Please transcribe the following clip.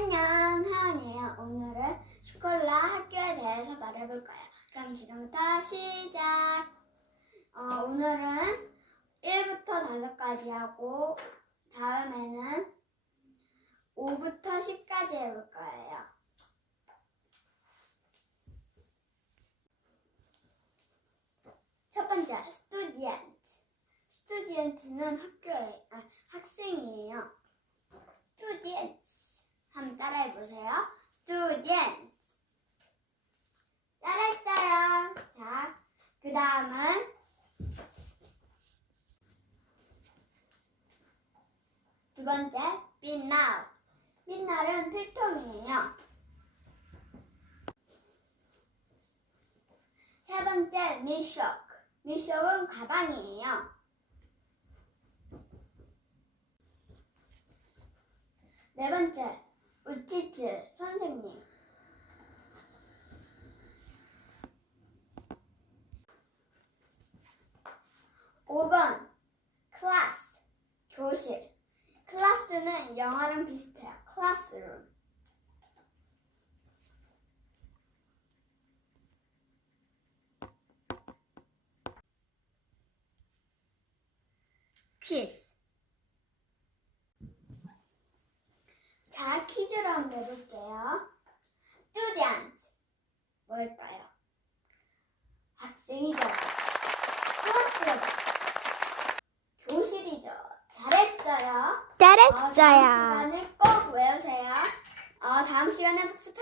안녕, 하은이에요. 오늘은 스콜라 학교에 대해서 말해볼 거예요. 그럼 지금부터 시작. 어, 오늘은 1부터 5까지 하고 다음에는 5부터 10까지 해볼 거예요. 첫 번째, student. student는 학교에, 아. 한번 따라해 보세요. students. 따라했어요. 자, 그 다음은 두 번째, midnight. midnight은 필통이에요. 세 번째, 미쇼크. 미쇼크는 가방이에요. 네 번째, 우치츠 선생님. 오번 클래스 교실. 클래스는 영어랑 비슷해요. classroom. 퀴즈. 자, 퀴즈 로 한번 내볼게요. student. 뭘까요? 학생이죠. 클래스죠. 교실이죠. 잘했어요. 어, 다음 시간에 꼭 외우세요. 어, 다음 시간에 복습